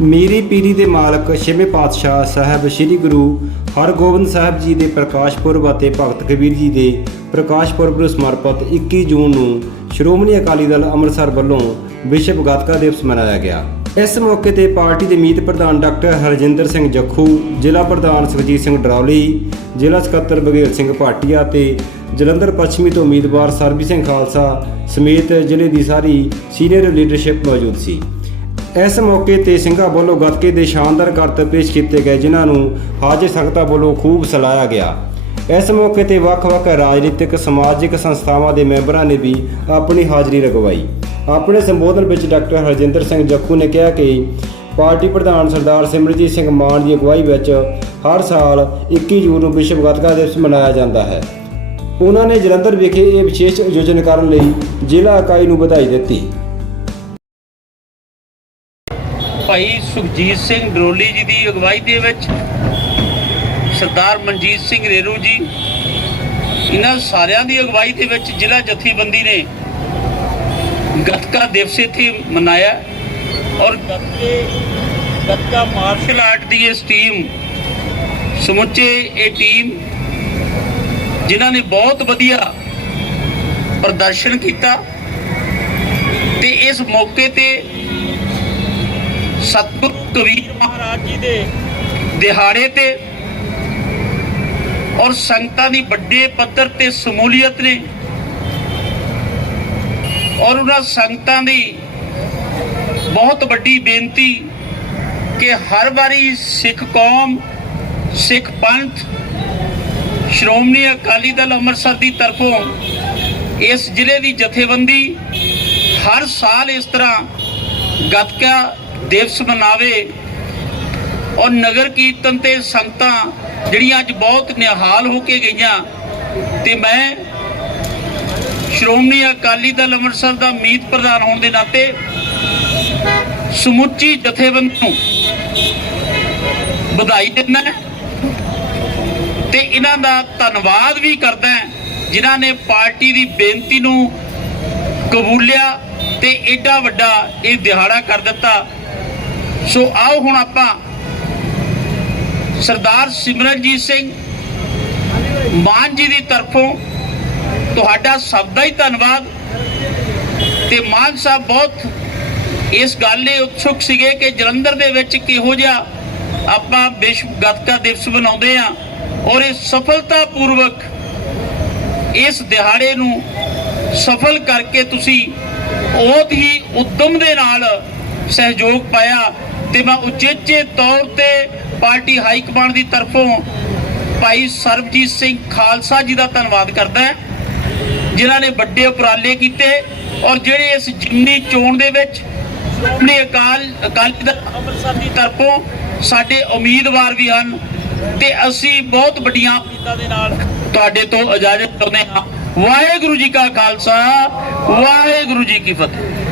ਮੀਰੀ ਪੀਰੀ ਦੇ ਮਾਲਕ ਛੇਵੇਂ ਪਾਤਸ਼ਾਹ ਸਾਹਿਬ ਸ੍ਰੀ ਗੁਰੂ ਹਰਗੋਬਿੰਦ ਸਾਹਿਬ ਜੀ ਦੇ ਪ੍ਰਕਾਸ਼ ਪੁਰਬ ਅਤੇ ਭਗਤ ਕਬੀਰ ਜੀ ਦੇ ਪ੍ਰਕਾਸ਼ ਪੁਰਬ ਨੂੰ ਸਮਰਪਿਤ 21 ਜੂਨ ਨੂੰ ਸ਼੍ਰੋਮਣੀ ਅਕਾਲੀ ਦਲ ਅੰਮ੍ਰਿਤਸਰ ਵੱਲੋਂ ਵਿਸ਼ਵ ਗਾਤਕਾ ਦਿਵਸ ਮਨਾਇਆ ਗਿਆ। ਇਸ ਮੌਕੇ ਤੇ ਪਾਰਟੀ ਦੇ ਮੀਤ ਪ੍ਰਧਾਨ ਡਾਕਟਰ ਹਰਜਿੰਦਰ ਸਿੰਘ ਜੱਖੂ, ਜ਼ਿਲ੍ਹਾ ਪ੍ਰਧਾਨ ਸੁਖਜੀਤ ਸਿੰਘ ਡਰੌਲੀ ਜ਼ਿਲ੍ਹਾ ਸਕੱਤਰ ਬਗੇਲ ਸਿੰਘ ਭਾਟੀਆ ਤੇ ਜਲੰਧਰ ਪੱਛਮੀ ਤੋਂ ਉਮੀਦਵਾਰ ਸਰਬੀ ਸਿੰਘ ਖਾਲਸਾ ਸਮੇਤ ਜ਼ਿਲ੍ਹੇ ਦੀ ਸਾਰੀ ਸੀਨੀਅਰ ਲੀਡਰਸ਼ਿਪ ਮੌਜੂਦ ਸੀ। ਇਸ ਮੌਕੇ ਤੇ ਸਿੰਘਾਂ ਵੱਲੋਂ ਗੱਤਕੇ ਦੇ ਸ਼ਾਨਦਾਰ ਕਰਤੱਵ ਪੇਸ਼ ਕੀਤੇ ਗਏ, ਜਿਨ੍ਹਾਂ ਨੂੰ ਹਾਜ਼ਰ ਸੰਗਤਾਂ ਵੱਲੋਂ ਖੂਬ ਸਲਾਹਿਆ ਗਿਆ। ਇਸ ਮੌਕੇ ਤੇ ਵੱਖ-ਵੱਖ ਰਾਜਨੀਤਿਕ, ਸਮਾਜਿਕ ਸੰਸਥਾਵਾਂ ਦੇ ਮੈਂਬਰਾਂ ਨੇ ਵੀ ਆਪਣੀ ਹਾਜ਼ਰੀ ਲਗਵਾਈ। ਆਪਣੇ ਸੰਬੋਧਨ ਵਿੱਚ ਡਾਕਟਰ ਹਰਜਿੰਦਰ ਸਿੰਘ ਜੱਖੂ ਨੇ ਕਿਹਾ ਕਿ ਪਾਰਟੀ ਪ੍ਰਧਾਨ ਸਰਦਾਰ ਸਿਮਰਜੀਤ ਸਿੰਘ ਮਾਨ ਦੀ ਅਗਵਾਈ ਵਿੱਚ ਹਰ ਸਾਲ 21 ਜੂਨ ਨੂੰ ਵਿਸ਼ਵ ਗੱਤਕਾ ਦਿਵਸ ਮਨਾਇਆ ਜਾਂਦਾ ਹੈ। ਉਹਨਾਂ ਨੇ ਜਲੰਧਰ ਵਿਖੇ ਇਹ ਵਿਸ਼ੇਸ਼ ਆਯੋਜਨ ਕਰਨ ਲਈ ਜ਼ਿਲ੍ਹਾ ਇਕਾਈ ਨੂੰ ਵਧਾਈ ਦਿੱਤੀ। ਭਾਈ ਸੁਖਜੀਤ ਸਿੰਘ ਡਰੋਲੀ ਜੀ ਦੀ ਅਗਵਾਈ ਦੇ ਵਿੱਚ ਸਰਦਾਰ ਮਨਜੀਤ ਸਿੰਘ ਰੇਰੂ ਜੀ, ਇਹਨਾਂ ਸਾਰਿਆਂ ਦੀ ਅਗਵਾਈ ਦੇ ਵਿੱਚ ਜ਼ਿਲ੍ਹਾ ਜਥੇਬੰਦੀ ਨੇ ਗੱਤਕਾ ਦਿਵਸ ਇੱਥੇ ਮਨਾਇਆ ਔਰ ਗੱਤਕੇ, ਗੱਤਕਾ ਮਾਰਸ਼ਲ ਆਰਟ ਦੀ ਇਸ ਟੀਮ ਸਮੁੱਚੇ ਇਹ ਟੀਮ ਜਿਨ੍ਹਾਂ ਨੇ ਬਹੁਤ ਵਧੀਆ ਪ੍ਰਦਰਸ਼ਨ ਕੀਤਾ ਤੇ ਇਸ ਮੌਕੇ ਤੇ ਸਤਿਗੁਰ ਕਬੀਰ ਮਹਾਰਾਜ ਜੀ ਦੇ ਦਿਹਾੜੇ ਤੇ ਔਰ ਸੰਗਤਾਂ ਦੀ ਵੱਡੇ ਪੱਧਰ ਤੇ ਸਮੂਲੀਅਤ ਨੇ ਔਰ ਉਹਨਾਂ ਸੰਗਤਾਂ ਦੀ ਬਹੁਤ ਵੱਡੀ ਬੇਨਤੀ ਕਿ ਹਰ ਵਾਰੀ ਸਿੱਖ ਕੌਮ, ਸਿੱਖ ਪੰਥ, ਸ਼੍ਰੋਮਣੀ ਅਕਾਲੀ ਦਲ ਅੰਮ੍ਰਿਤਸਰ ਦੀ ਤਰਫੋਂ ਇਸ ਜ਼ਿਲ੍ਹੇ ਦੀ ਜਥੇਬੰਦੀ ਹਰ ਸਾਲ ਇਸ ਤਰ੍ਹਾਂ ਗੱਤਕਾ ਦਿਵਸ ਮਨਾਵੇ ਔਰ ਨਗਰ ਕੀਰਤਨ ਤੇ ਸੰਗਤਾਂ ਜਿਹੜੀਆਂ ਅੱਜ ਬਹੁਤ ਨਿਹਾਲ ਹੋ ਕੇ ਗਈਆਂ ਤੇ ਮੈਂ ਸ਼੍ਰੋਮਣੀ ਅਕਾਲੀ ਦਲ ਅੰਮ੍ਰਿਤਸਰ ਦਾ ਮੀਤ ਪ੍ਰਧਾਨ ਹੋਣ ਦੇ ਨਾਤੇ ਸਮੁੱਚੀ ਜਥੇਬੰਦੀ ਨੂੰ ਵਧਾਈ ਦਿੰਦਾ ਤੇ ਇਹਨਾਂ ਦਾ ਧੰਨਵਾਦ ਵੀ ਕਰਦਾ ਜਿਨ੍ਹਾਂ ਨੇ ਪਾਰਟੀ ਦੀ ਬੇਨਤੀ ਨੂੰ ਕਬੂਲਿਆ ਤੇ ਐਡਾ ਵੱਡਾ ਇਹ ਦਿਹਾੜਾ ਕਰ ਦਿੱਤਾ। ਸੋ ਆਓ ਹੁਣ ਆਪਾਂ ਸਰਦਾਰ ਸਿਮਰਨਜੀਤ ਸਿੰਘ ਮਾਨ ਜੀ ਦੀ ਤਰਫੋਂ ਤੁਹਾਡਾ ਸਭ ਦਾ ਹੀ ਧੰਨਵਾਦ। ਤੇ ਮਾਨ ਸਾਹਿਬ ਬਹੁਤ ਇਸ ਗੱਲ ਲਈ ਉਤਸੁਕ ਸੀਗੇ ਕਿ ਜਲੰਧਰ ਦੇ ਵਿੱਚ ਕਿਹੋ ਜਿਹਾ ਆਪਾਂ ਵਿਸ਼ਵ ਗੱਤਕਾ ਦਿਵਸ ਮਨਾਉਂਦੇ ਆ ਔਰ ਇਹ ਸਫਲਤਾ ਪੂਰਵਕ ਇਸ ਦਿਹਾੜੇ ਨੂੰ ਸਫਲ ਕਰਕੇ ਤੁਸੀਂ ਬਹੁਤ ਹੀ ਉਦਮ ਦੇ ਨਾਲ ਸਹਿਯੋਗ ਪਾਇਆ ਤੇ ਮੈਂ ਉਚੇਚੇ ਤੌਰ ਤੇ ਪਾਰਟੀ ਹਾਈ ਕਮਾਂਡ ਦੀ ਤਰਫੋਂ ਭਾਈ ਸਰਬਜੀਤ ਸਿੰਘ ਖਾਲਸਾ ਜੀ ਦਾ ਧੰਨਵਾਦ ਕਰਦਾ ਹਾਂ, ਜਿਨ੍ਹਾਂ ਨੇ ਵੱਡੇ ਉਪਰਾਲੇ ਕੀਤੇ ਔਰ ਜਿਹੜੇ ਇਸ ਜਿਮਨੀ ਚੋਣ ਦੇ ਵਿੱਚ ਆਪਣੇ ਅਕਾਲ ਅਕਾਲੀ ਦਲ ਅੰਮ੍ਰਿਤਸਰ ਦੀ ਤਰਫੋਂ ਸਾਡੇ ਉਮੀਦਵਾਰ ਵੀ ਹਨ ਤੇ ਅਸੀਂ ਬਹੁਤ ਵੱਡੀਆਂ ਉਮੀਦਾਂ ਦੇ ਨਾਲ ਤੁਹਾਡੇ ਤੋਂ ਇਜਾਜ਼ਤ ਕਰਦੇ ਹਾਂ। ਵਾਹਿਗੁਰੂ ਜੀ ਕਾ ਖਾਲਸਾ, ਵਾਹਿਗੁਰੂ ਜੀ ਕੀ ਫਤਿਹ।